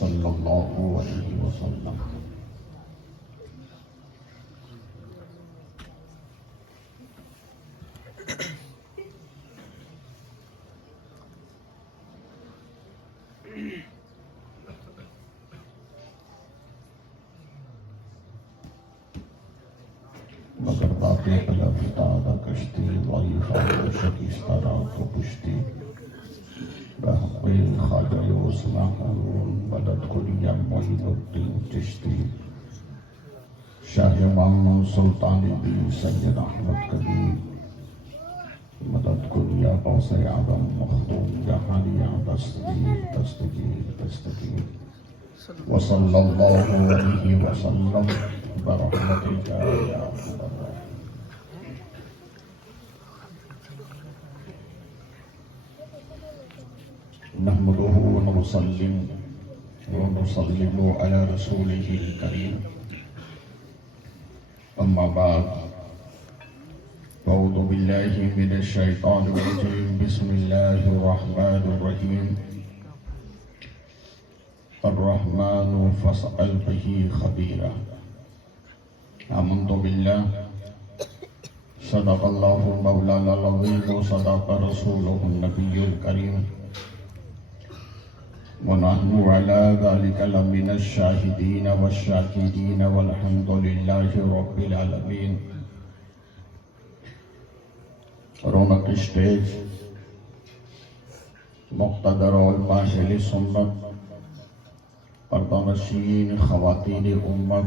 صلی اللہ علیہ وسلم۔ مگر باقی پلا فتادہ کشتی ضعیفہ و شکستہ رات و پشتی بحقین خواجہ عثمان ہارون مدد کلیہ معین الدین چشتی شاہ محمد سلطان بی سید احمد کبیر مدد کلیہ غوث اعظم مخدوم جہانیہ دستگیر دستگیر دستگیر وصلی اللہ علیہ وسلم برحمتک یا مبارک۔ نحمده ونسلم ونسلم على رسوله الكريم اما بعد اعوذ بالله من الشیطان الرجیم بسم اللہ الرحمن الرحیم الرحمن فاسأل به خبیرا۔ آمنت باللہ صدق اللہ مولانا العظیم وصدق رسولہ النبی الکریم ونحن على ذلك لمن الشاہدین والشاکرین والحمد للہ رب العالمین۔ رونق اسٹیج، مقتدر علماء اہل سنت، پردہ نشین خواتین امت،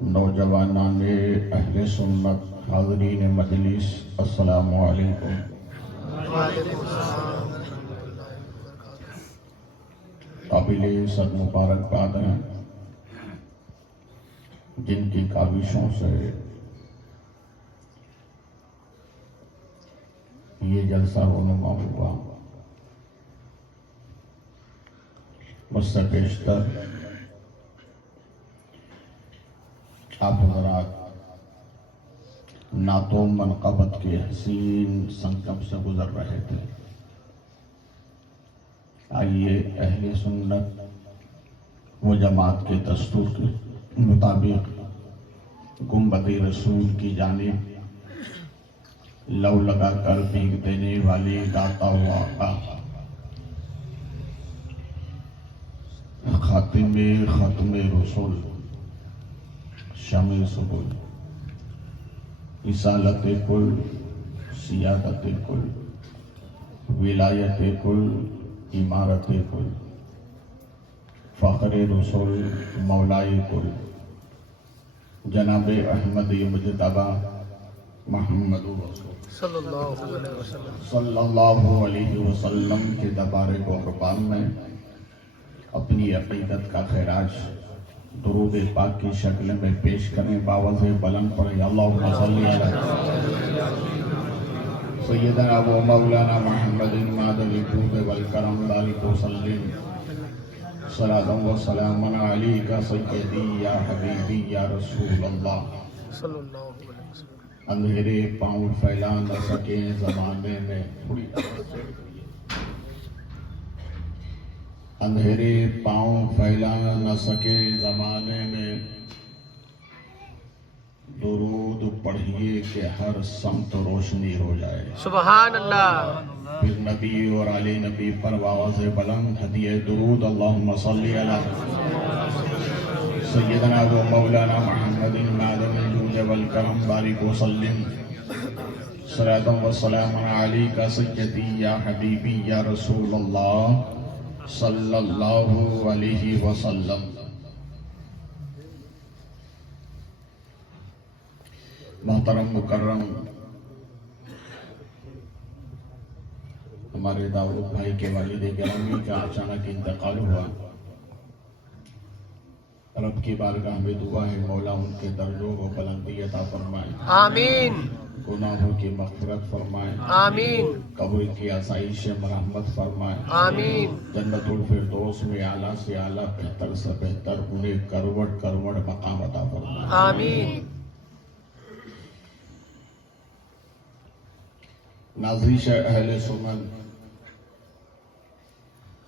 نوجوانان اہل سنت، حاضرین مجلس، السلام علیکم۔ قابل صد مبارکباد ہیں جن کی کاوشوں سے یہ جلسہ رونما ہوا۔ مجھ سے بیشتر آپ حضرات نعت و منقبت کے حسین سنگم سے گزر رہے تھے۔ آئیے اہل سنت و جماعت کے دستور کے مطابق گنبد رسول کی جانب لو لگا کر بھیگ دینے والی داتا ہوا آقا ختم رسول شمع سبل رسالت کل سیادت کل ولایت کل عمارت کل فخر رسول مولائے کل جناب احمد مجتبی محمد رسول صلی اللہ علیہ وسلم کے دربار قربان میں اپنی عقیدت کا خراج درود پاک کی شکل میں پیش کریں۔ باوز بلند پڑھیں اللہم صلی علیہ سیدنا و مولانا محمد ماد الجود والکرم ذالک وسلم صلاۃ و سلام علیک سیدی یا حبیبی یا رسول اللہ۔ اندھیرے پاؤں پھیلا نہ سکیں زمانے میں اندھیرے پاؤں پھیلا نہ سکے زمانے میں درود پڑھیے کہ ہر سمت روشنی ہو جائے۔ سبحان اللہ۔ پھر نبی اور آل نبی پر آواز بلند ہدیہ درود اللہم صلی علی سیدنا و مولانا محمد معدن الجود والکرم بارک وسلم صلاۃ و سلام علیک سیدی یا حبیبی یا رسول اللہ صلی اللہ علیہ وسلم۔ محترم مکرم ہمارے داؤد بھائی کے والد گرامی کا اچانک انتقال ہوا۔ رب کی بارگاہ میں دعا ہے مولا ان کے درجوں کو بلندی عطا فرمائے، آمین، گناہوں کی مغفرت فرمائے، آمین، قبر کی آسائش مرحمت فرمائے، آمین، جنت الفردوس میں اعلیٰ سے اعلیٰ بہتر سے بہتر انہیں کروڑ کروڑ مقام عطا فرمائے، آمین۔ نازش اہل سنت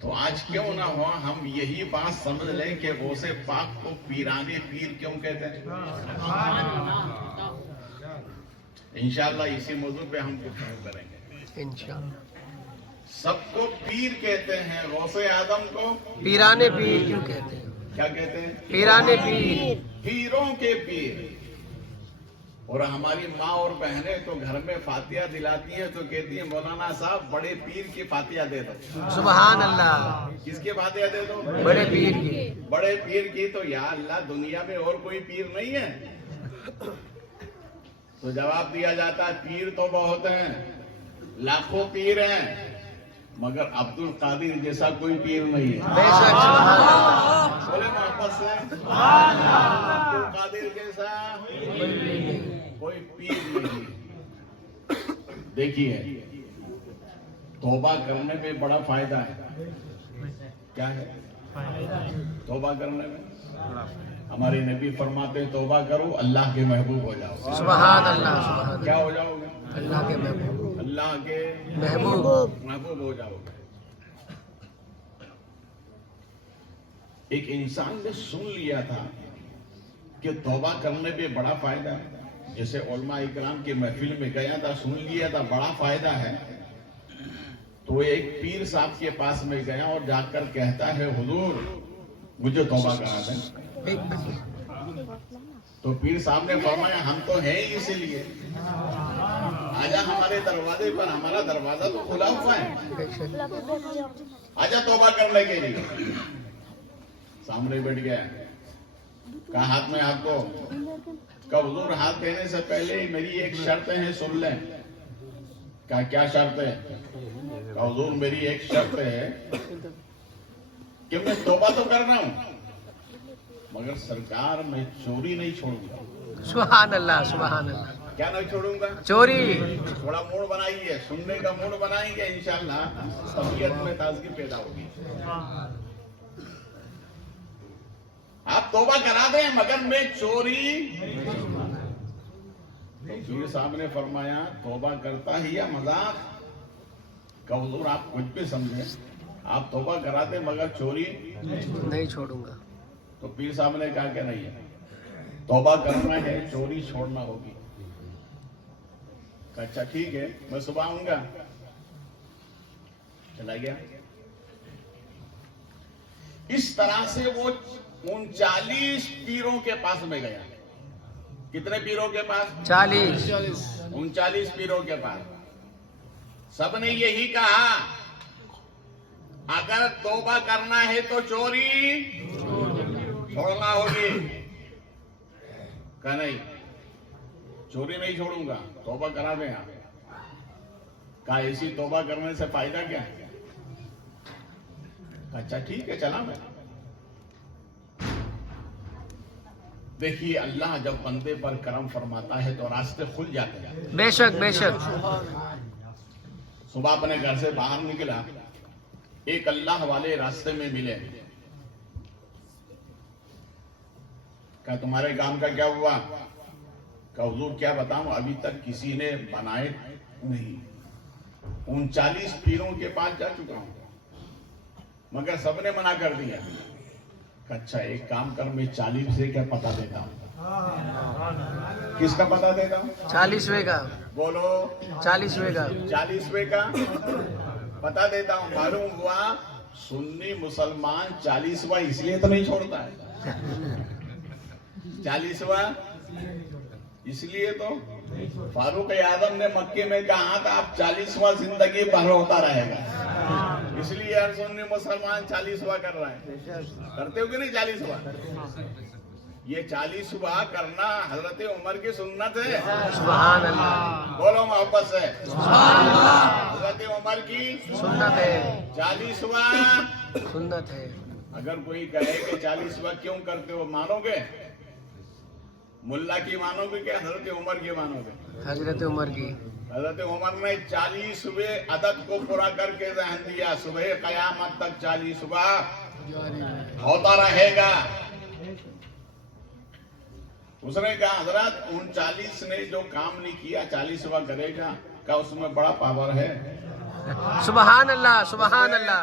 تو آج کیوں نہ ہو ہم یہی بات سمجھ لیں کہ غوث پاک کو پیرانے پیر کیوں کہتے ہیں. انشاءاللہ اسی موضوع پہ ہم گفتگو کریں گے. انشاءاللہ. سب کو پیر کہتے ہیں، غوث اعظم کو پیرانے پیر کیوں کہتے ہیں؟ کیا کہتے ہیں؟ پیرانے پیر. پیروں کے پیر. اور ہماری ماں اور بہنیں تو گھر میں فاتحہ دلاتی ہیں تو کہتی ہیں مولانا صاحب بڑے پیر کی فاتحہ دے دو. سبحان اللہ. کس کی فاتحہ دے دو؟ بڑے پیر کی. بڑے پیر کی. تو یا اللہ دنیا میں اور کوئی پیر نہیں ہے؟ تو جواب دیا جاتا ہے پیر تو بہت ہیں، لاکھوں پیر ہیں، مگر عبد القادر جیسا کوئی پیر نہیں ہے. بے شک. سبحان اللہ. بولے محبت سے عبد القادر جیسا کوئی پیر نہیں. دیکھیے توبہ کرنے میں بڑا فائدہ ہے. کیا ہے توبہ کرنے میں؟ ہمارے نبی فرماتے ہیں توبہ کرو اللہ کے محبوب ہو جاؤ. سبحان اللہ. سبحان کیا اللہ. ہو جاؤ گے؟ اللہ کے محبوب. اللہ کے محبوب ہو جاؤ گے. ایک انسان نے سن لیا تھا کہ توبہ کرنے میں بڑا فائدہ ہے. جیسے علماء اکرام کی محفل میں گیا تھا، سن لیا تھا بڑا فائدہ ہے، تو ایک پیر صاحب کے پاس میں گیا اور جا کر کہتا ہے حضور مجھے توبہ کرا دیں. تو پیر صاحب نے فرمایا ہم تو ہیں ہی اسی لیے، آجا ہمارے دروازے پر، ہمارا دروازہ تو کھلا ہوا ہے، آجا توبہ کرنے کے لیے. سامنے بیٹھ گیا، کہا ہاتھ میں ہاتھ کو. کہ حضور ہاتھ دینے سے پہلے میری ایک شرط ہے سن لیں. کہا کیا شرط ہے؟ کہ حضور میری ایک شرط ہے کہ میں توبہ تو کر رہا ہوں مگر سرکار میں چوری نہیں چھوڑوں گا. سبحان اللہ. سبحان اللہ. کیا نہیں چھوڑوں گا؟ چوری. تھوڑا موڈ بنائیے، سننے کا موڈ بنائیں گے انشاءاللہ طبیعت میں تازگی پیدا ہوگی. آپ توبہ کرا دیں مگر میں چوری. پیر صاحب نے فرمایا توبہ کرتا ہی یا مذاق؟ کہ حضور آپ کچھ بھی سمجھیں، آپ توبہ کرا دیں مگر چوری نہیں چھوڑوں گا. تو پیر صاحب نے کہا کہ نہیں ہے، توبہ کرنا ہے چوری چھوڑنا ہوگی. کہ اچھا ٹھیک ہے میں صبح آؤں گا. چلا گیا. اس طرح سے وہ 39 پیروں کے پاس میں گیا. کتنے پیروں کے پاس؟ 40. 39 پیروں کے پاس. سب نے یہی کہا اگر توبہ کرنا ہے تو چوری چھوڑنا ہوگی. کہ نہیں چوری نہیں چھوڑوں گا، توبہ کرا دیں آپ. کہا ایسی توبہ کرنے سے فائدہ کیا ہے؟ اچھا ٹھیک ہے چلا میں. دیکھیے اللہ جب بندے پر کرم فرماتا ہے تو راستے کھل جاتے ہیں. بے شک. بے شک. صبح اپنے گھر سے باہر نکلا، ایک اللہ والے راستے میں ملے. کہ تمہارے کام کا کیا ہوا؟ کہ حضور کیا بتاؤں ابھی تک کسی نے بنائے نہیں. 39 پیروں کے پاس جا چکا ہوں مگر سب نے منع کر دیا. اچھا ایک کام کر میں 40 سے کیا پتہ دیتا ہوں. کس کا پتہ دیتا ہوں؟ 40ویں کا. بولو 40ویں کا. 40ویں کا پتہ دیتا ہوں. معلوم ہوا سنی مسلمان 40واں اس لیے تو نہیں چھوڑتا ہے. 40واں اس لیے تو فاروق اعظم نے مکے میں کہا تھا اب 40واں زندگی بھر ہوتا رہے گا. اس لیے ہر سنی مسلمان 40واں کر رہا ہے. کرتے ہو کہ نہیں 40واں؟ یہ 40واں کرنا حضرت عمر کی سنت ہے. سبحان اللہ. بولو محبت سے. سبحان اللہ. حضرت عمر کی سنت ہے. 40واں سنت ہے. اگر کوئی کہے کہ 40واں کیوں کرتے ہو، مانو گے؟ ملا کی مانو گے کہ حضرت عمر کی مانو گے؟ حضرت عمر کی. حضرت عمر نے 40ویں عدد کو پورا کر کے ذہن دیا. صبح قیامت تک 40واں ہوتا رہے گا. اس نے کہا حضرت 39 نے جو کام نہیں کیا 40واں کرے گا. کہا اس میں بڑا پاور ہے. سبحان اللہ. سبحان اللہ.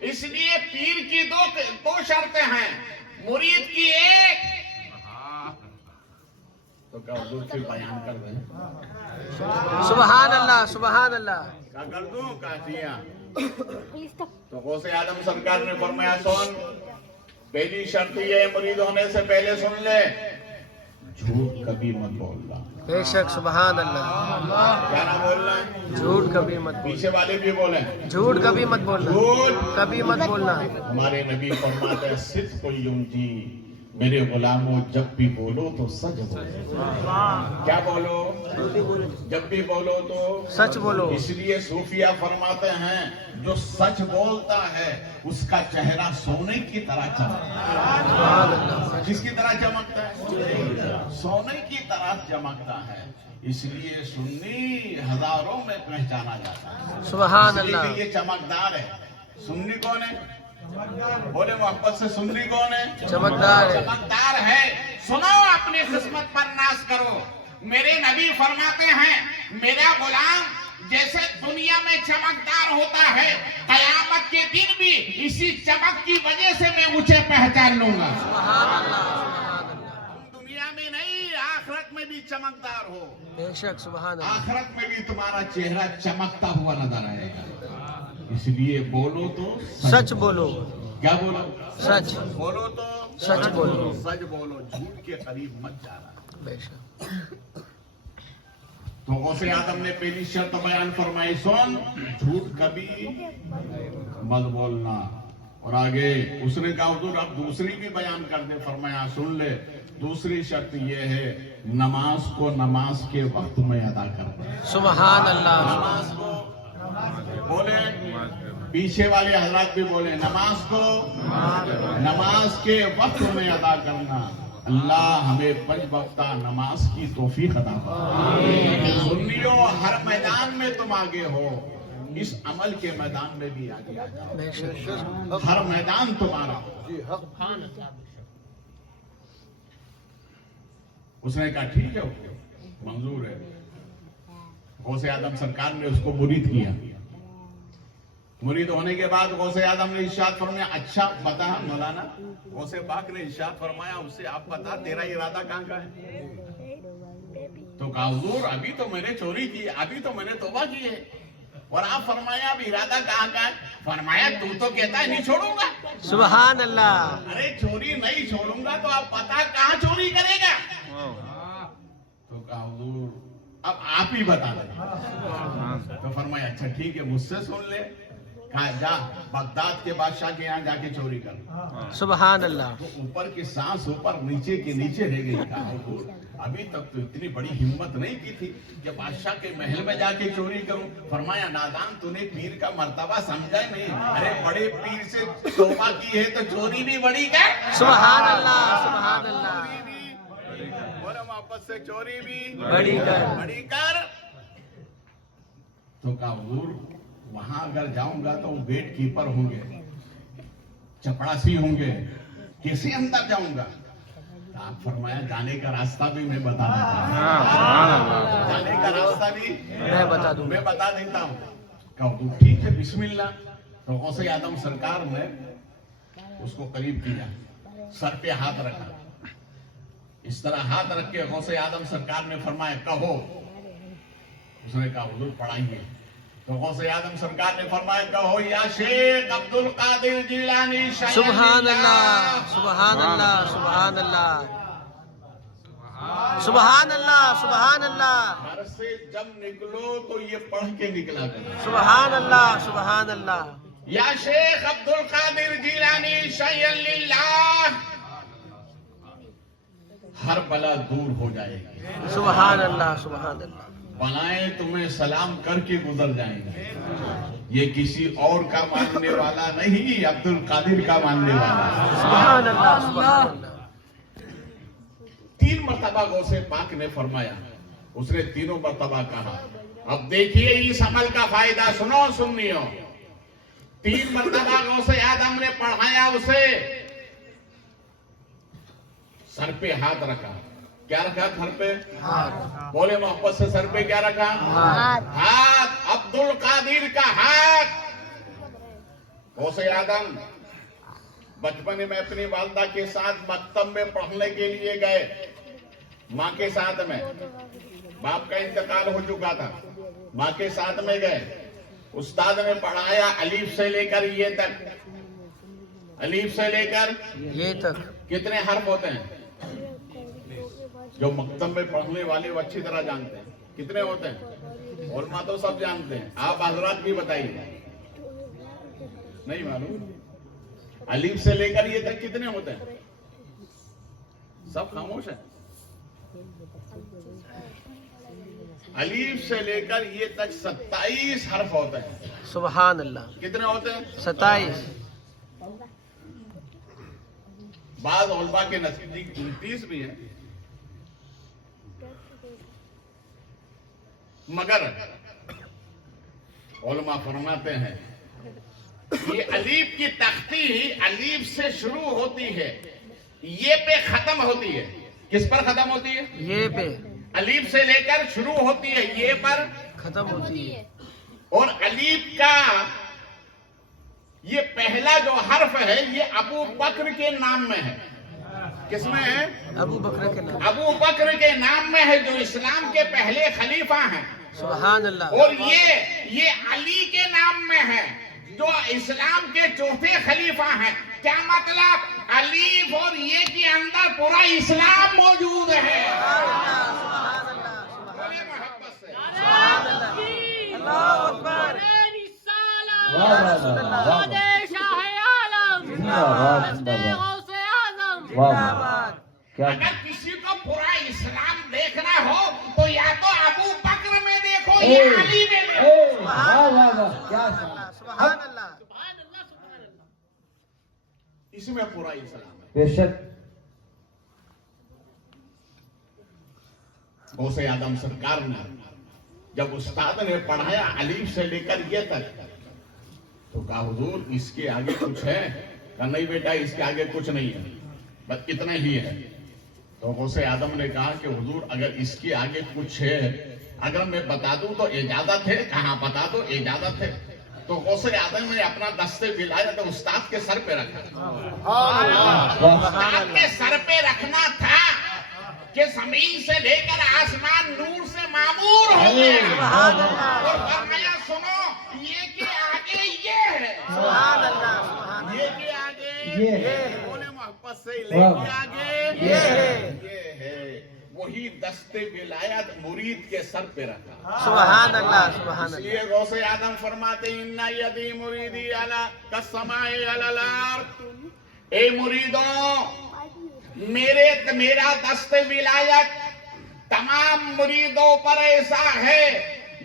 اس لیے پیر کی دو شرطیں ہیں، مرید کی ایک، تو کیا حضور پھر بیان کر دیں؟ سبحان اللہ، سبحان اللہ. کیا کر دوں کافیاں؟ تو غوث اعظم سرکار نے فرمایا سن، پہلی شرط یہ ہے مرید ہونے سے پہلے سن لے، جھوٹ کبھی مت بولنا. بے شک سبحان اللہ. کیا نہ بولنا؟ جھوٹ کبھی مت بولنا. پیچھے والے بھی بولیں جھوٹ کبھی مت بولنا. جھوٹ کبھی مت بولنا. ہمارے نبی فرماتے ہیں صدق یونجی، میرے غلاموں جب بھی بولو تو سچ بولو. کیا بولو؟ جب بھی بولو تو سچ بولو. اس لیے صوفیہ فرماتے ہیں جو سچ بولتا ہے اس کا چہرہ سونے کی طرح چمکتا ہے. سبحان اللہ. کس کی طرح چمکتا ہے؟ سونے کی طرح چمکتا ہے. اس لیے سنی ہزاروں میں پہچانا جاتا ہے. سبحان اس لیے اللہ. کہ یہ چمکدار ہے. سنی کون ہے؟ بولے محبت سے سنی کون ہے؟ چمکدار ہے. چمکدار ہے. سنو اپنی قسمت پر ناز کرو. میرے نبی فرماتے ہیں میرا غلام جیسے دنیا میں چمکدار ہوتا ہے، قیامت کے دن بھی اسی چمک کی وجہ سے میں اسے پہچان لوں گا. سبحان اللہ. سبحان اللہ. دنیا میں نہیں، آخرت میں بھی چمکدار ہو. بے شک سبحان اللہ. آخرت میں بھی تمہارا چہرہ چمکتا ہوا نظر آئے گا. اس لیے بولو تو سچ بولو. کیا بولو؟ سچ. بولو تو سچ بولو. سچ بولو، جھوٹ کے قریب مت جانا. بے شک. تو غوث اعظم نے پہلی شرط بیان فرمائی سن، جھوٹ کبھی مت بولنا. اور آگے اس نے کہا حضور اب دوسری بھی بیان کر دے. فرمایا سن لے، دوسری شرط یہ ہے نماز کو نماز کے وقت میں ادا کرنا. سبحان اللہ. نماز کو بولے، پیچھے والے حضرات بھی بولے، نماز کو نماز کے وقت میں ادا کرنا. اللہ ہمیں پنج وقتہ نماز کی توفیق عطا فرمائے. سنیو ہر میدان میں تم آگے ہو، اس عمل کے میدان میں بھی آگے آ جاؤ. بے شک. ہر میدان تمہارا. اس نے کہا ٹھیک ہے منظور ہے. غوث اعظم سرکار نے اس کو مرید کیا. مرید ہونے کے بعد غوث اعظم نے ارشاد فرمایا اچھا بتا مولانا. غوث پاک نے ارشاد فرمایا اسے آپ بتا تیرا ارادہ کہاں کا ہے؟ تو کہا حضور ابھی تو میں نے چوری کی، ابھی تو میں نے توبہ کی ہے. اور آپ فرمایا اب ارادہ کہاں کا ہے؟ فرمایا تو کہتا ہے نہیں چھوڑوں گا. سبحان اللہ. ارے چوری نہیں چھوڑوں گا تو آپ پتا کہاں چوری کرے گا؟ تو کہا حضور اب آپ ہی بتا دیں. تو فرمایا اچھا ٹھیک ہے مجھ سے سن لے. کہا جا بغداد کے بادشاہ کے یہاں جا کے چوری کر. سبحان اللہ. تو اوپر کی سانس اوپر نیچے کے نیچے رہ گئی. کہا حضور ابھی تک تو اتنی بڑی ہمت نہیں کی تھی کہ بادشاہ کے محل میں جا کے چوری کروں. فرمایا نادان تو نے پیر کا مرتبہ سمجھا نہیں. ارے بڑے پیر سے توبہ کی ہے تو چوری بھی بڑی کر. سبحان اللہ. سبحان اللہ. بولو واپس سے چوری بھی بڑی کر. بڑی کر. تو کہا حضور وہاں اگر جاؤں گا تو وہ گیٹ کیپر ہوں گے، چپڑاسی ہوں گے، کیسے اندر جاؤں گا؟ آپ فرمایا جانے کا راستہ بھی میں بتا دیتا ہوں. جانے کا راستہ بھی میں بتا دوں. میں بتا دیتا ہوں. کہا حضور ٹھیک ہے بسم اللہ. تو غوث اعظم سرکار نے اس کو قریب کیا، سر پہ ہاتھ رکھا. اس طرح ہاتھ رکھ کے غوث اعظم سرکار نے فرمایا کہو. اس نے کہا حضور پڑھائیے. تو غوث اعظم سرکار نے فرمایا کہو یا شیخ عبد القادر جیلانی. سبحان اللہ. سبحان اللہ. سبحان اللہ. سبحان اللہ. سبحان اللہ. گھر سے جب نکلو تو یہ پڑھ کے نکلا کرو. سبحان اللہ. سبحان اللہ. یا شیخ عبد القادر جیلانی شیئا للہ. ہر بلا دور ہو جائے گی. سبحان اللہ. سبحان اللہ. بلائیں تمہیں سلام کر کے گزر جائیں گے. یہ کسی اور کا ماننے والا نہیں، عبد القادر کا ماننے والا. سبحان اللہ. سبحان اللہ. 3 مرتبہ غوث پاک نے فرمایا. اس نے تینوں مرتبہ کہا اب دیکھیے اس عمل کا فائدہ سنو سنیو. 3 مرتبہ غوث اعظم نے پڑھایا اسے. سر پہ ہاتھ رکھا. کیا رکھا سر پہ؟ بولے محبت سے سر پہ کیا رکھا؟ ہاتھ. عبد القادر کا ہاتھ. غوث اعظم بچپن میں اپنی والدہ کے ساتھ مکتب میں پڑھنے کے لیے گئے، ماں کے ساتھ میں، باپ کا انتقال ہو چکا تھا، ماں کے ساتھ میں گئے، استاد نے پڑھایا الف سے لے کر یہ تک، الف سے لے کر یہ تک کتنے حرف ہوتے ہیں؟ جو مکتب میں پڑھنے والے وہ اچھی طرح جانتے ہیں کتنے ہوتے ہیں، علماء تو سب جانتے ہیں، آپ حضرات بھی بتائیے، نہیں معلوم؟ الف سے لے کر یہ تک کتنے ہوتے ہیں؟ سب خاموش ہیں۔ الف سے لے کر یہ تک 27 حرف ہوتے ہیں۔ سبحان اللہ، کتنے ہوتے ہیں؟ 27۔ بعض علماء کے نزدیک 29 بھی ہیں، مگر علماء فرماتے ہیں یہ الف کی تختی ہی الف سے شروع ہوتی ہے، یہ پہ ختم ہوتی ہے۔ کس پر ختم ہوتی ہے؟ یہ پہ الف سے لے کر شروع ہوتی ہے، یہ پر ختم ہوتی ہے۔ اور الف کا یہ پہلا جو حرف ہے یہ ابو بکر کے نام میں ہے۔ کس میں ہے؟ ابو بکر کے نام، ابو بکر کے نام میں ہے، جو اسلام کے پہلے خلیفہ ہیں۔ سبحان اللہ۔ اور یہ علی کے نام میں ہے، جو اسلام کے چوتھے خلیفہ ہیں۔ کیا مطلب؟ الف اور یہ کے اندر پورا اسلام موجود ہے۔ بڑے محبت سے اللہ اکبر۔ اگر کسی کو پورا اسلام دیکھنا ہو تو یا تو ابو بکر میں دیکھو یا علی میں دیکھو۔ سبحان اللہ۔ اس میں پورا اسلام ہے۔ بے شک غوث اعظم سرکار نے جب استاد نے پڑھایا الف سے لے کر یہ تک تو کہا حضور اس کے آگے کچھ ہے؟ کہا نہیں بیٹا اس کے آگے کچھ نہیں ہے، بس اتنا ہی ہے۔ تو غوث اعظم نے کہا کہ حضور اگر اس کے آگے کچھ ہے، اگر میں بتا دوں تو اجازت ہے؟ کہاں بتا دو اجازت ہے۔ تو غوث اعظم نے اپنا دست ولایت استاد کے سر پہ رکھا۔ استاد کے سر پہ رکھنا تھا کہ زمین سے لے کر آسمان نور سے معمور ہو گیا، اور فرمایا سنو یہ کے آگے یہ ہے، سبحان اللہ، سبحان یہ کے آگے یہ ہے، بولے محبت سے، لے کے آگے یہ ہے، یہ ہے۔ وہی دست ولایت مرید کے سر پہ رکھا۔ سبحان اللہ، سبحان اس اللہ۔ لیے غوث اعظم فرماتے ہیں ان یدی مریدی علی کالسماء علی الارض، اے مریدوں میرا دست ولایت تمام مریدوں پر ایسا ہے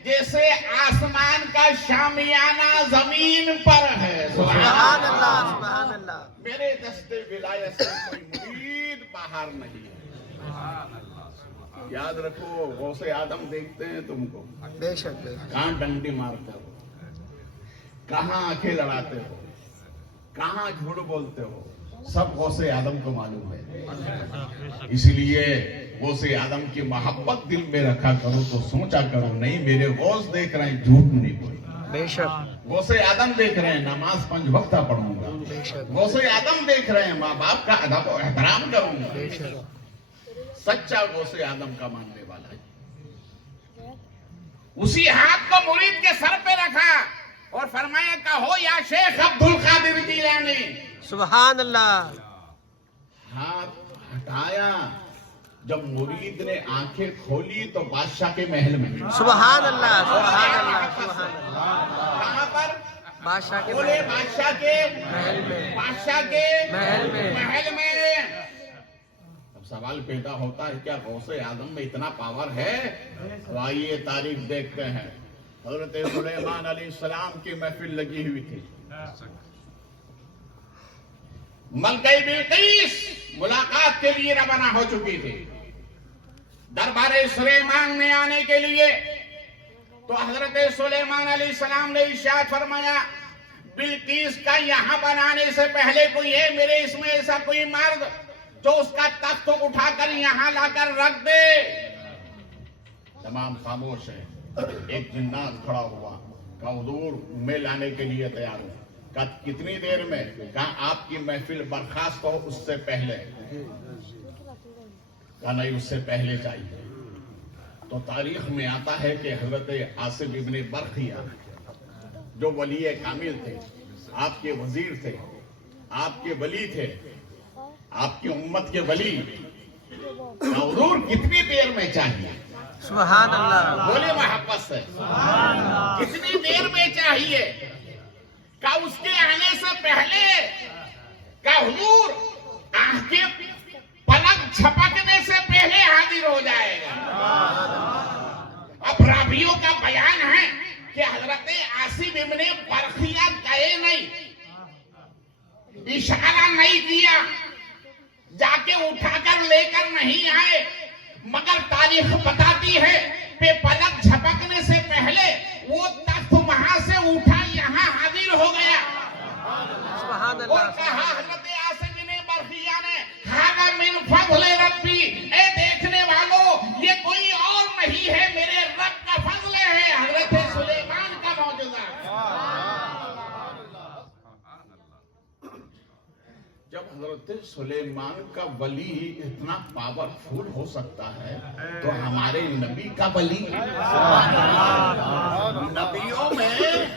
جیسے آسمان کا شامیانہ زمین پر ہے۔ سبحان اللہ، سبحان اللہ۔ میرے دست ولایت سے کوئی مرید باہر نہیں ہے۔ یاد رکھو غوث اعظم دیکھتے ہیں تم کو، بے شک، بے شک۔ کہاں ڈنڈی مارتے ہو، کہاں آنکھیں لڑاتے ہو، کہاں جھوٹ بولتے ہو، سب غوث اعظم کو معلوم ہے۔ اس لیے غوث اعظم کی محبت دل میں رکھا کرو تو سوچا کرو نہیں میرے غوث دیکھ رہے ہیں جھوٹ نہیں بولے، بے شک، غوث اعظم دیکھ رہے ہیں نماز 5 وقتہ پڑھوں گا، بے شک، غوث اعظم دیکھ رہے ہیں ماں باپ کا ادب و احترام کروں گا۔ بے شک۔ سچا غوث اعظم کا ماننے والا ہے۔ اسی ہاتھ کو مرید کے سر پہ رکھا اور فرمایا کہو یا شیخ عبد القادر جیلانی۔ سبحان اللہ۔ ہاتھ ہٹایا، جب مرید نے آنکھیں کھولی تو بادشاہ کے محل میں۔ سبحان اللہ، سبحان اللہ، سبحان اللہ۔ کہاں پر؟ بادشاہ کے بولے بادشاہ کے محل میں، بادشاہ کے محل میں۔ محل میں۔ اب سوال پیدا ہوتا ہے کیا غوث اعظم میں اتنا پاور ہے؟ تو آئیے تاریخ دیکھتے ہیں۔ حضرت سلیمان علیہ السلام کی محفل لگی ہوئی تھی، ملکہ بلقیس ملاقات کے لیے روانہ ہو چکی تھی دربار سلیمان میں آنے کے لیے۔ تو حضرت سلیمان علیہ السلام نے ارشاد فرمایا بلقیس کا یہاں بنانے سے پہلے کوئی ہے میرے اس میں ایسا کوئی مرد جو اس کا تخت اٹھا کر یہاں لا کر رکھ دے؟ تمام خاموش ہیں۔ ایک جنات کھڑا ہوا، کہا حضور میں لانے کے لیے تیار ہوں۔ کہا کتنی دیر میں؟ کہا آپ کی محفل برخاست ہو اس سے پہلے. کہا نہیں اس سے پہلے چاہیے. تو تاریخ میں آتا ہے کہ حضرت عاصم ابن برخیہ جو ولی کامل تھے، آپ کے وزیر تھے، آپ کے ولی تھے، آپ کی امت کے ولی، حضور کتنی دیر میں چاہیے؟ سبحان اللہ. بولے محبت سے کتنی دیر میں چاہیے؟ کہ اس کے آنے سے پہلے کہ حضور آنکھ کے پلک جھپکنے سے پہلے حاضر ہو جائے گا. اب راویوں کا بیان ہے کہ حضرت عاصم ابن برخیہ گئے نہیں، اشارہ نہیں کیا، جا کے اٹھا کر لے کر نہیں آئے، مگر تاریخ بتاتی ہے کہ پلک جھپکنے سے پہلے وہ تخت وہاں سے اٹھا یہاں حاضر ہو گیا. سبحان اور اللہ. کہا حضرت عاصم بن برخیہ نے ھذا من فضل ربی، اے دیکھنے والوں یہ کوئی اور نہیں ہے میرے رب کا فضل ہے، حضرت سلیمان کا معجزہ. جب حضرت سلیمان کا ولی اتنا پاورفل ہو سکتا ہے تو ہمارے نبی کا ولی، نبیوں میں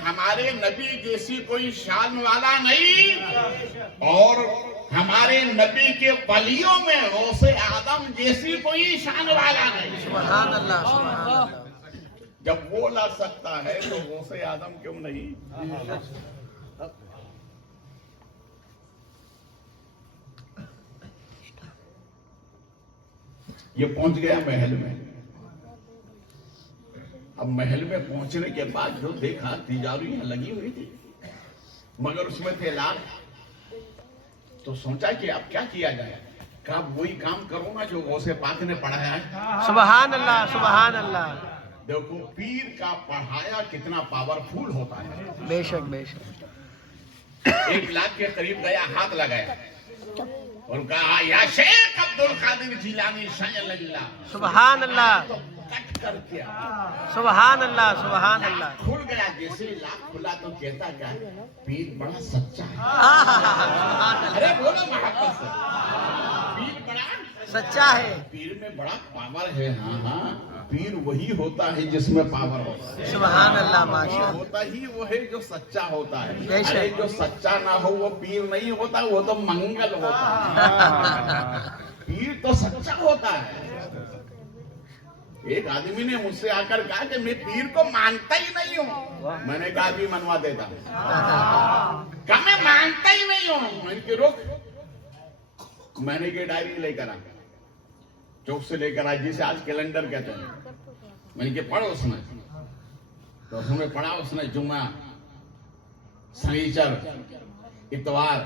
ہمارے نبی جیسی کوئی شان والا نہیں، اور ہمارے نبی کے ولیوں میں غوث اعظم جیسی کوئی شان والا نہیں. سبحان اللہ. سبحان اللہ. جب وہ لا سکتا ہے تو غوث اعظم کیوں نہیں؟ یہ پہنچ گیا محل میں. اب محل میں پہنچنے کے بعد جو دیکھا تجاریاں لگی ہوئی تھی مگر اس میں تھے لال. تو سوچا کہ اب کیا کیا جائے؟ کہا وہی کام کروں گا جو غوث پاک نے پڑھایا ہے. سبحان اللہ. سبحان اللہ. دیکھو پیر کا پڑھایا کتنا پاورفل ہوتا ہے. بے شک بے شک. 1 لاکھ کے قریب گیا، ہاتھ لگایا اور کہا یا شیخ عبد القادر جیلانی شان اللہ. سبحان اللہ. تو کٹ کر کے سبحان اللہ. سبحان اللہ. کھل گیا. جیسے لاکھ کھلا تو کہتا کیا پیر بڑا سچا ہے. سبحان اللہ. ارے بولو محبت سے، پیر بڑا سچا ہے. پیر میں بڑا پاور ہے. ہاں ہاں، پیر وہی ہوتا ہے جس میں پاور ہوتا ہے. سبحان اللہ. ماشاء اللہ. ہوتا ہی وہ ہے جو سچا ہوتا ہے. بے شک. ارے جو سچا نہ ہو وہ پیر نہیں ہوتا، وہ تو منگل ہوتا ہے. پیر تو سچا ہوتا ہے. ایک آدمی نے مجھ سے آ کر کہا کہ میں پیر کو مانتا ہی نہیں ہوں. میں نے کہا ابھی منوا دیتا ہوں. کہا میں مانتا ہی نہیں ہوں. میں نے کہا رک، میں نے کہ ڈائری لے کر آ، چوک سے لے کر آ، جسے آج کیلنڈر کہتے ہیں. میں نے کہ پڑھو اس میں. تو ہم نے پڑھا. اس نے جمعہ، سنیچر، اتوار،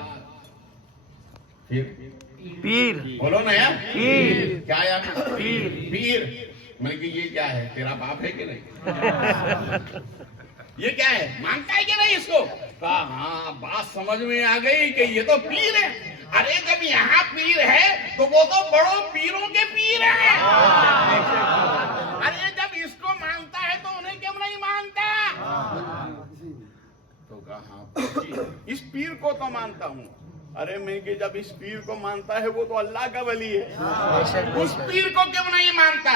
پھر پیر. بولو نا یار، پیر. کیا یار؟ پیر. پیر. میں نے کہ یہ کیا ہے؟ تیرا باپ ہے کہ نہیں؟ یہ کیا ہے؟ مانتا ہے کہ نہیں اس کو؟ کہا ہاں بات سمجھ میں آ گئی کہ یہ تو پیر ہے. ارے جب یہاں پیر ہے تو وہ تو بڑوں پیروں کے پیر ہیں. ارے جب اس کو مانتا ہے تو انہیں کیوں نہیں مانتا؟ تو کہا ہاں اس پیر کو تو مانتا ہوں. ارے میں کہ جب اس پیر کو مانتا ہے وہ تو اللہ کا ولی ہے، بے شک بے اس شک. پیر کو کیوں نہیں مانتا؟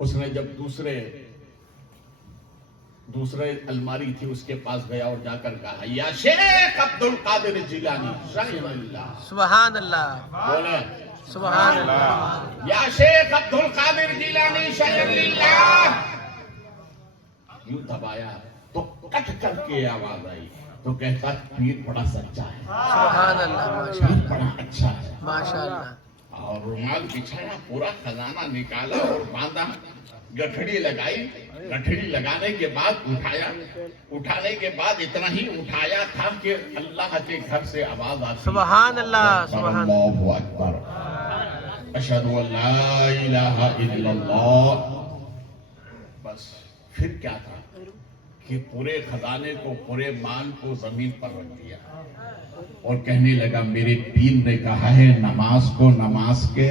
اس نے جب دوسرے الماری تھی اس کے پاس گیا اور جا کر کہا یا شیخ عبد القادر جیلانی شان اللہ. سبحان اللہ. بولے سبحان اللہ. یا شیخ عبد القادر جیلانی شان اللہ. یوں دبایا تو کٹ کر کے آواز آئی. تو کہتا پیر بڑا سچا ہے، سبحان اللہ. ماشاء پیر اللہ. بڑا اچھا ہے. ماشاء اللہ. اور رومال بچھایا، پورا خزانہ نکالا اور باندھا، گٹھڑی لگائی. گٹھڑی لگانے کے بعد اٹھایا. اٹھانے کے بعد اتنا ہی اٹھایا تھا کہ اللہ کے گھر سے آواز آتی. سبحان اللہ. سبحان اللہ. اللہ اکبر، اشہد ان لا الہ الا اللہ. بس پھر کیا تھا کہ پورے خزانے کو، پورے مال کو زمین پر رکھ دیا اور کہنے لگا میرے پیر نے کہا ہے نماز کو نماز کے.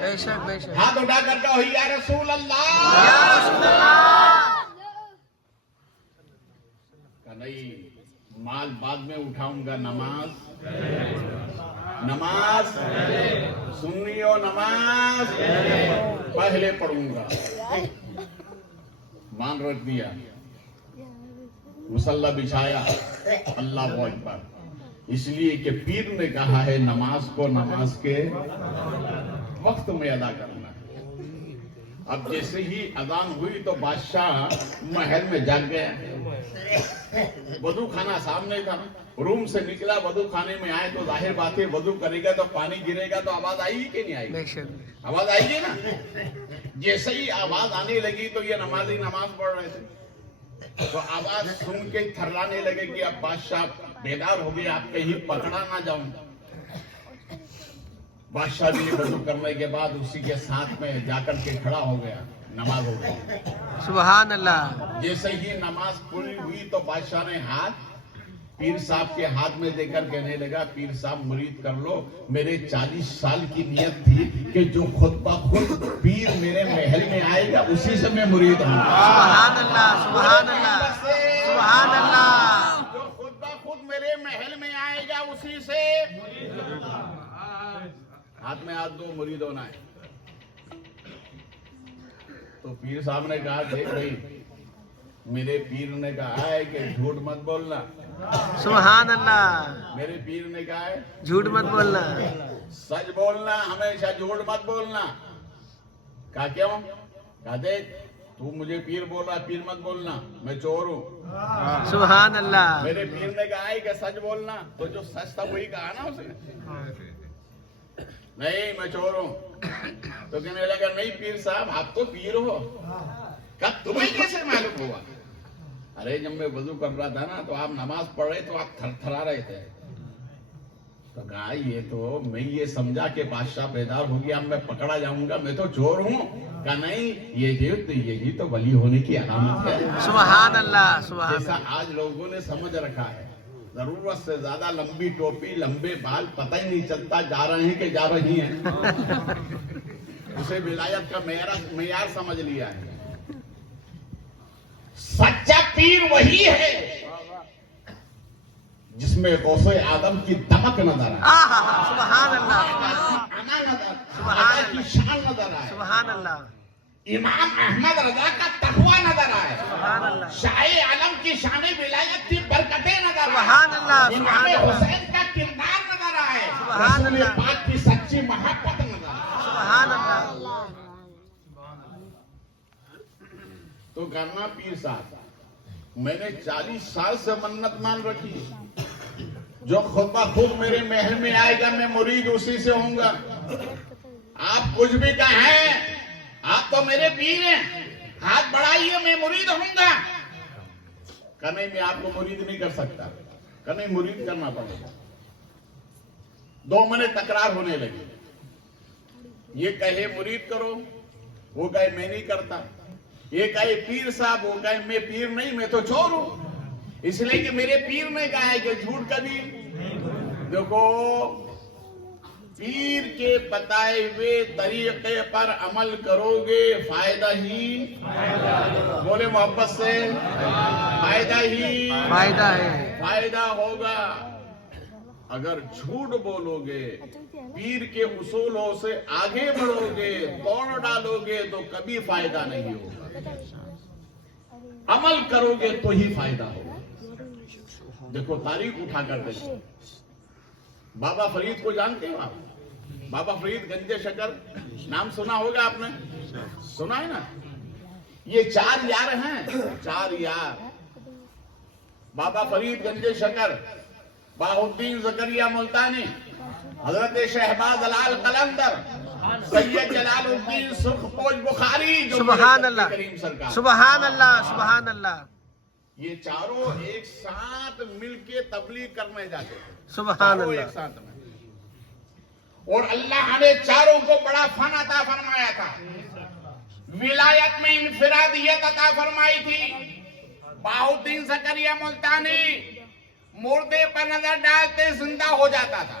بے شک بے شک ہاتھ اٹھا کر کہو یا رسول اللہ. یا رسول اللہ. کہ نہیں مال بعد میں اٹھاؤں گا، نماز نماز سنیو، نماز پہلے پڑھوں گا. مان رکھ دیا، مصلی بچھایا، اللہ اکبر. اس لیے کہ پیر نے کہا ہے نماز کو نماز کے وقت میں ادا کرنا ہے. اب جیسے ہی اذان ہوئی تو بادشاہ محل میں جاگ گیا. وضو خانہ سامنے تھا، روم سے نکلا، وضو خانے میں آئے تو ظاہر بات ہے وضو کرے گا تو پانی گرے گا تو آواز آئے گی کہ نہیں آئے بے گی؟ شک آواز آئے گی نا. جیسے ہی آواز آنے لگی تو یہ نمازی نماز پڑھ رہے تھے تو آواز سن کے تھرلانے لگے کہ اب بادشاہ بیدار ہو گیا، آپ کہیں پکڑا نہ جاؤں. بادشاہ بھی وضو کرنے کے بعد اسی کے ساتھ میں جا کر کے کھڑا ہو گیا، نماز ہو گئی. سبحان اللہ. جیسے ہی نماز پوری ہوئی تو بادشاہ نے ہاتھ پیر صاحب کے ہاتھ میں دے کر کہنے لگا پیر صاحب مرید کر لو. میرے 40 سال کی نیت تھی کہ جو خود بخود پیر میرے محل میں آئے گا اسی سے میں مرید ہوں. سبحان اللہ. سبحان اللہ. سبحان اللہ. جو خود بخود میرے محل میں آئے گا اسی سے ہاتھ میں ہاتھ دو، مرید ہونا ہے. تو پیر صاحب نے کہا دیکھ بھائی، میرے پیر نے کہا ہے کہ جھوٹ مت بولنا. سبحان اللہ. میرے پیر نے کہا ہے جھوٹ مت بولنا. سچ بولنا، ہمیشہ جھوٹ مت بولنا. کہا کیوں؟ کہا دیکھ تو مجھے پیر بول رہا، پیر مت بولنا، میں چور ہوں. سبحان اللہ. میرے پیر نے کہا ہے کہ سچ بولنا، تو جو سچ تھا وہی کہا نا اس نے. نہیں میں چور ہوں. تو کہنے لگا نہیں پیر صاحب آپ تو پیر ہو. کہا تمہیں کیسے معلوم ہوا؟ ارے جب میں وضو کر رہا تھا نا تو آپ نماز پڑھ رہے تو آپ تھر تھرا رہے تھے. تو کہا یہ تو میں یہ سمجھا کہ بادشاہ بیدار ہو گیا، میں پکڑا جاؤں گا، میں تو چور ہوں. کہا نہیں یہی تو ولی ہونے کی علامت ہے. سبحان اللہ. سبحان جیسا آج لوگوں نے سمجھ رکھا ہے، ضرورت سے زیادہ لمبی ٹوپی، لمبے بال، پتہ ہی نہیں چلتا جا رہے ہیں کہ جا رہی ہیں. اسے ولایت کا معیار سمجھ لیا ہے. سچا پیر وہی ہے جس میں غوث اعظم کی دمک نظر آئے، سبحان اللہ. آنا نظر آئے، کی شان نظر آئے، سبحان اللہ. امام احمد رضا کا تقویٰ نظر آئے، سبحان اللہ. شاہ عالم کی شان ولایت کی برکتیں نظر آئے، سبحان اللہ. امام سبحان اللہ. حسین کا کردار نظر آئے، سبحان رسول اللہ. پاک کی سچی محبت نظر آئے. سبحان اللہ. تو کرنا پیر صاحب میں نے 40 سال سے منت مان رکھی، جو خود بخود میرے محل میں آئے گا میں مرید اسی سے ہوں گا. آپ کچھ بھی کہیں، آپ تو میرے پیر ہیں، ہاتھ بڑھائیے میں مرید ہوں گا. کہ نہیں میں آپ کو مرید نہیں کر سکتا. کہ نہیں مرید کرنا پڑے گا. دو میں تکرار ہونے لگی. یہ کہے مرید کرو، وہ کہے میں نہیں کرتا. یہ کہے پیر صاحب، وہ کہے میں پیر نہیں، میں تو چور ہوں. اس لیے کہ میرے پیر نے کہا ہے کہ جھوٹ کبھی. دیکھو پیر کے بتائے ہوئے طریقے پر عمل کرو گے فائدہ ہی، بولے محبت سے، فائدہ ہی فائدہ ہے. فائدہ ہوگا. اگر جھوٹ بولو گے، پیر کے اصولوں سے آگے بڑھو گے، توڑ ڈالو گے تو کبھی فائدہ نہیں ہوگا. عمل کرو گے تو ہی فائدہ ہوگا. دیکھو تاریخ اٹھا کر دیکھو. بابا فرید کو جانتے ہو آپ؟ بابا فرید گنج شکر نام سنا ہوگا آپ نے، سنا ہے نا؟ یہ 4 یار ہیں، 4 یار. بابا فرید گنج شکر، باہالدین زکریا ملتانی، حضرت شہباز لال قلندر، سید جلال الدین سرخ پوش بخاری، جو سبحان اللہ. کریم سرکار. سبحان اللہ. سبحان اللہ. یہ چاروں ایک ساتھ مل کے تبلیغ کرنے جاتے ہیں. سبحان چاروں اللہ. ایک ساتھ میں. اور اللہ نے چاروں کو بڑا فن عطا فرمایا تھا. ولایت میں انفرادیت عطا فرمائی تھی. باہالدین زکریا ملتانی مردے پر نظر ڈالتے زندہ ہو جاتا تھا.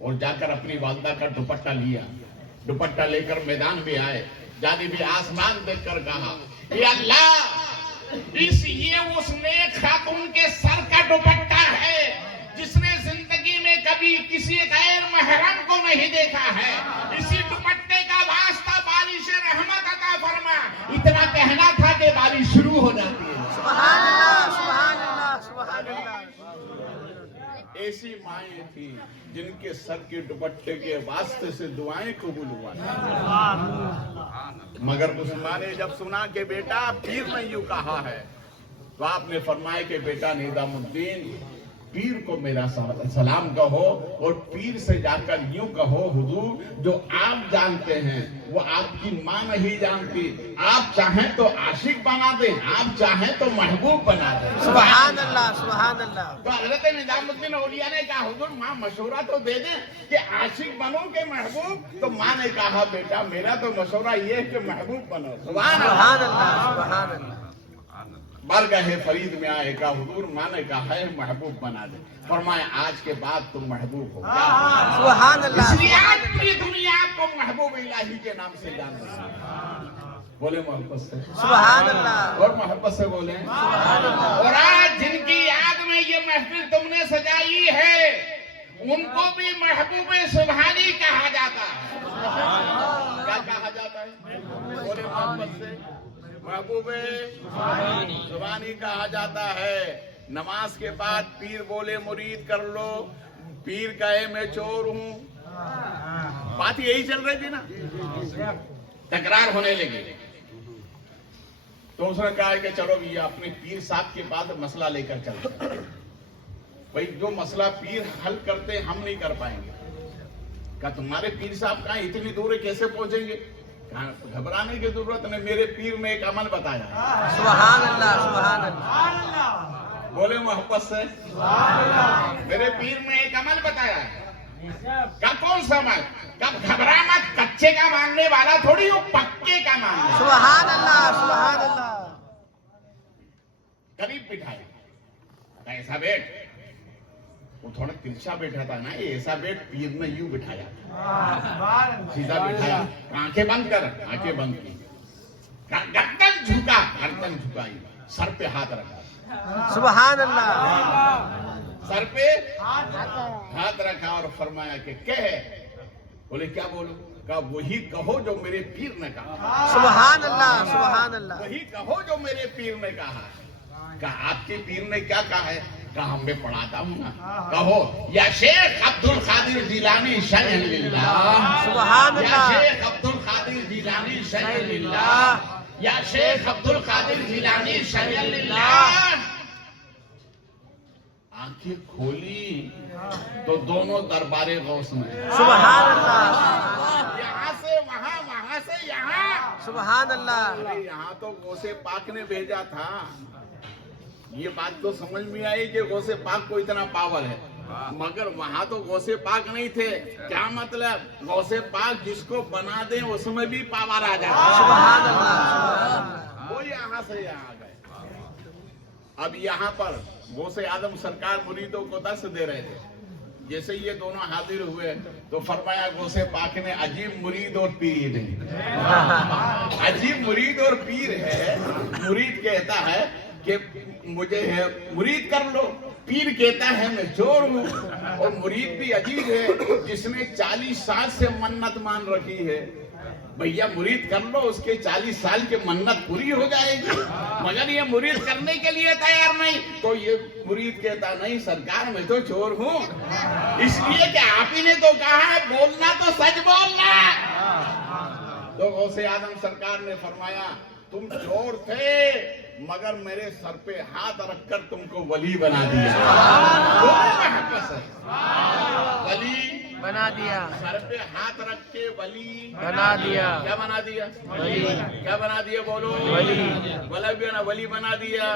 اور جا کر اپنی والدہ کا دوپٹہ لیا، دوپٹہ لے کر میدان میں آئے، جانب آسمان دیکھ کر کہا یا اللہ یہ اس نیک خاتون کے سر کا دوپٹہ ہے جس نے زندگی میں کبھی کسی غیر محرم کو نہیں دیکھا ہے، اسی دوپٹے کا واسطہ بارش رحمت عطا فرما۔ اتنا کہنا تھا کہ بارش شروع ہو جاتی ہے۔ سبحان اللہ، سبحان اللہ، سبحان اللہ۔ ایسی مائیں تھی جن کے سر کے دوپٹے کے واسطے سے دعائیں قبول ہوا، مگر اس ماں نے جب سنا کہ بیٹا پیر نے یوں کہا ہے تو آپ نے فرمایا کہ بیٹا نظام الدین پیر کو میرا سلام کہو، اور پیر سے جا کر یوں کہو حضور جو آپ جانتے ہیں وہ آپ کی ماں نہیں جانتی، آپ چاہیں تو عاشق بنا دیں، آپ چاہیں تو محبوب بنا دیں۔ سبحان اللہ، سبحان اللہ۔ تو حضرت نظام الدین اولیاء نے کہا حضور ماں مشورہ تو دے دیں کہ عاشق بنو کہ محبوب، تو ماں نے کہا بیٹا میرا تو مشورہ یہ ہے کہ محبوب بنو۔ سبحان اللہ، سبحان اللہ۔ بارگاہ فرید میں آئے کہا حضور ماں نے کہا ہے محبوب بنا دے، فرمایا آج کے بعد تم محبوب ہو۔ سبحان اللہ۔ اس لیے آج پوری دنیا آپ کو محبوب الہی کے نام سے جان رہی ہے۔ بولے محبت سے سبحان اللہ، اور محبت سے بولیں سبحان اللہ۔ اور آج جن کی یاد میں یہ محفل تم نے سجائی ہے ان کو بھی محبوب سبحانی کہا جاتا ہے۔ کیا کہا جاتا ہے؟ بولے محبت سے محبوب سبحانی کہا جاتا ہے۔ نماز کے بعد پیر بولے مرید کر لو، پیر کہے میں چور ہوں، بات یہی چل رہی تھی نا، تکرار ہونے لگی۔ تو اس نے کہا کہ چلو یہ اپنے پیر صاحب کے پاس مسئلہ لے کر چلتے ہیں، بھائی جو مسئلہ پیر حل کرتے ہم نہیں کر پائیں گے۔ کہا تمہارے پیر صاحب کہاں اتنی دور ہے کیسے پہنچیں گے؟ گھبرانے کی ضرورت نہیں، میرے پیر نے ایک عمل بتایا۔ سبحان اللہ، سبحان اللہ۔ بولے محبت سے میرے پیر نے ایک عمل بتایا ہے۔ کیا کون سا عمل؟ کب گھبرا مت، کچے کا ماننے والا تھوڑی ہو، پکے کا ماننے۔ سبحان اللہ، سبحان اللہ۔ قریب بٹھایا، ایسا بیٹھ، وہ تھوڑا ترچھا بیٹھا تھا نا، ایسا بیٹھ پیر نے یوں بٹھایا، سیدھا بٹھایا، آنکھیں بند کر، آنکھیں بند کی، گردن جھکا، گردن جھکائی، سر پہ ہاتھ رکھا، سبحان اللہ۔ سر پہ ہاتھ رکھا اور فرمایا کہ کہے؟ بولے کیا بولو؟ کہا وہی کہو جو میرے پیر نے کہا۔ سبحان اللہ، سبحان اللہ۔ وہی کہو جو میرے پیر نے کہا۔ کہا آپ کے پیر نے کیا کہا ہے؟ کہا ہم میں پڑھاتا ہوں نا، کہو یا شیخ عبد القادر جیلانی شیخ للہ، سبحان یا اللہ۔ شیخ عبد القادر جیلانی شیخ للہ، یا شیخ عبد القادر جیلانی شیخ للہ۔ آنکھیں کھولی تو دونوں دربار غوث میں، سبحان اللہ، یہاں سے وہاں، وہاں سے یہاں۔ سبحان اللہ۔ ارے یہاں تو غوث پاک نے بھیجا تھا، یہ بات تو سمجھ میں آئی کہ غوث پاک کو اتنا پاور ہے، مگر وہاں تو غوث پاک نہیں تھے۔ کیا مطلب؟ غوث پاک جس کو بنا دیں اس میں بھی پاور آ جاتا ہے۔ سبحان اللہ۔ وہ یہاں سے یہاں گئے۔ اب یہاں پر غوث اعظم سرکار مریدوں کو درس دے رہے تھے، جیسے یہ دونوں حاضر ہوئے تو فرمایا غوث پاک نے عجیب مرید اور پیر ہے، عجیب مرید اور پیر ہے۔ مرید کہتا ہے کہ مجھے ہے مرید کر لو، پیر کہتا ہے میں چور ہوں۔ اور مرید بھی عجیب ہے جس نے 40 سال سے منت مان رکھی ہے، بھیا مرید کر لو، اس کے 40 سال کی منت پوری ہو جائے گی، مگر یہ مرید کرنے کے لیے تیار نہیں۔ تو یہ مرید کہتا نہیں سرکار میں تو چور ہوں، اس لیے کہ آپ ہی نے تو کہا ہے بولنا تو سچ بولنا۔ تو غوث اعظم سرکار نے فرمایا تم چور تھے مگر میرے سر پہ ہاتھ رکھ کر تم کو ولی بنا دیا۔ ولی بنا دیا، سر پہ ہاتھ رکھ کے ولی بنا دیا۔ کیا بنا دیا؟ ولی۔ کیا بنا دیا؟ بولو ولی۔ ولی بنا دیا۔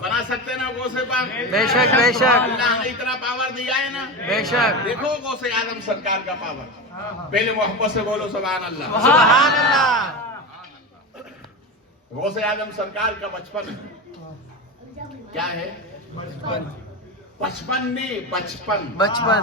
بنا سکتے نا غوث پاک؟ بے شک، بے شک، اللہ نے اتنا پاور دیا ہے نا۔ بے شک۔ دیکھو غوث اعظم سرکار کا پاور، پہلے محبت سے بولو سبحان اللہ۔ سبحان اللہ۔ غوث اعظم سرکار کا بچپن کیا ہے؟ بچپن نہیں، بچپن، بچپن،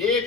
1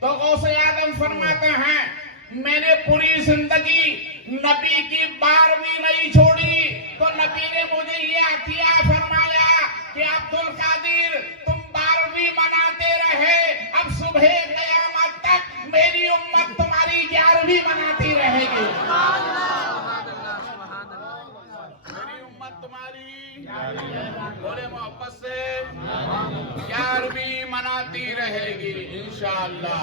تو غوث اعظم فرماتے ہیں میں نے پوری زندگی نبی کی 12ویں نہیں چھوڑی، تو نبی نے مجھے یہ عطیہ فرمایا کہ عبد القادر تم 12ویں مناتے رہے، اب صبح قیامت تک میری امت تمہاری 11ویں مناتی رہے گی۔ میری امت تمہاری بولے محبت سے 11ویں مناتی رہے گی انشاءاللہ۔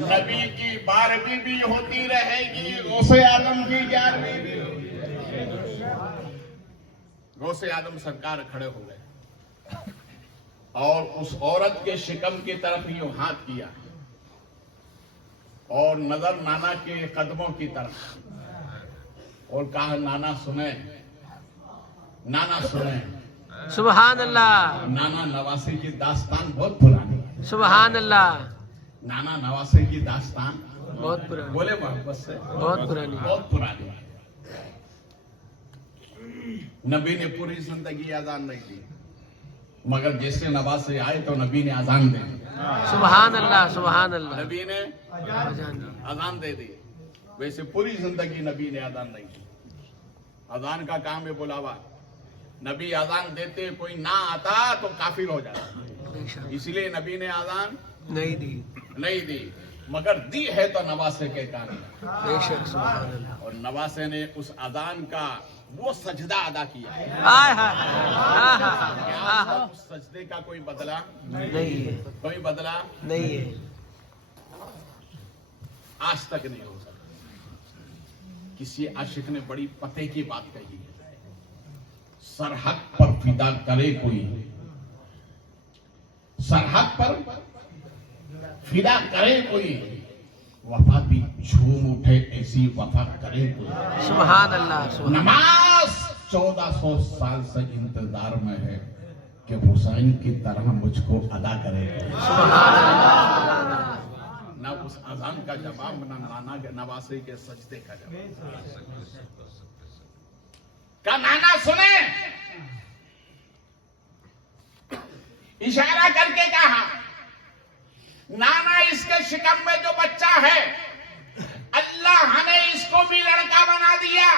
نبی کی 12ویں بھی ہوتی رہے گی، غوث اعظم کی 11ویں بھی ہوتی رہے گی۔ غوث اعظم سرکار کھڑے ہو گئے اور اس عورت کے شکم کی طرف یوں ہاتھ کیا اور نظر نانا کے قدموں کی طرف اور کہا نانا سنیں، نانا سنیں۔ سبحان اللہ، نانا نواسے کی داستان بہت پرانی ہے۔ سبحان اللہ، نانا نواسے کی داستان بہت پرانی، بولے محبت سے بہت پرانی، بہت پرانی ہے۔ نبی نے پوری زندگی اذان نہیں دی، مگر جیسے نواسے آئے تو نبی نے اذان دے دی۔ سبحان اللہ، سبحان اللہ، نبی نے اذان دے دی، ویسے پوری زندگی نبی نے اذان نہیں دی۔ اذان کا کام ہے بلاوا، نبی اذان دیتے کوئی نہ آتا تو کافر ہو جاتا، اس لیے نبی نے اذان نہیں دی، نہیں دی، مگر دی ہے تو نواسے کے کام۔ بے شک، سبحان اللہ، اور نواسے نے اس اذان کا وہ سجدہ ادا کیا ہے آئے ہائے، آہا، کہ آج آہا، تک اس سجدے کا کوئی بدلہ نہیں ہے، کوئی بدلہ نہیں ہے، آج تک نہیں ہو سکتا۔ کسی عاشق نے بڑی پتے کی بات کہی ہے، سرحد پر فدا کرے کوئی، سرحد پر فدا کرے کوئی، وفا بھی جھوم اٹھے ایسی وفا کرے کوئی۔ سبحان اللہ، سبحان اللہ، نماز 1400 سال سے انتظار میں ہے کہ حسین کی طرح مجھ کو ادا کرے کوئی۔ سبحان اللہ، نہ اس اذان کا جواب، نہ نانا کے نواسے کے سجدے کا جواب۔ کا نانا سنیں، اشارہ کر کے کہا نانا اس کے شکم میں جو بچہ ہے اللہ نے اس کو بھی لڑکا بنا دیا،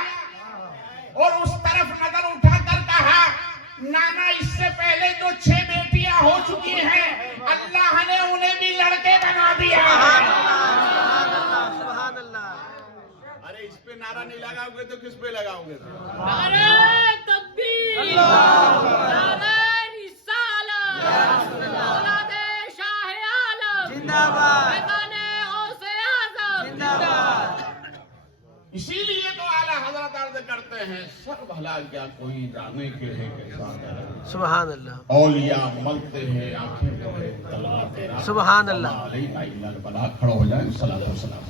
اور اس طرف نظر اٹھا کر کہا نانا اس سے پہلے جو 6 بیٹیاں ہو چکی ہیں اللہ نے انہیں بھی لڑکے بنا دیا۔ سبحان اللہ، ارے اس پہ نعرہ نہیں لگاؤ گے تو کس پہ لگاؤ گے؟ نعرہ تکبیر، نعرہ رسالت، اولاد شاہ عالم، زندہ باد، فیضان غوث اعظم، زندہ باد، اسی لیے تو اعلیٰ حضرت عرض کرتے ہیں سر بھلا کیا کوئی جانے کے ہے کیسا ہے۔ سبحان اللہ، اولیاء ملتے ہیں آنکھیں بڑے تلوار تیرا، سبحان اللہ۔ علیہ البلا، کھڑا ہو جائیں، صلاۃ و سلام۔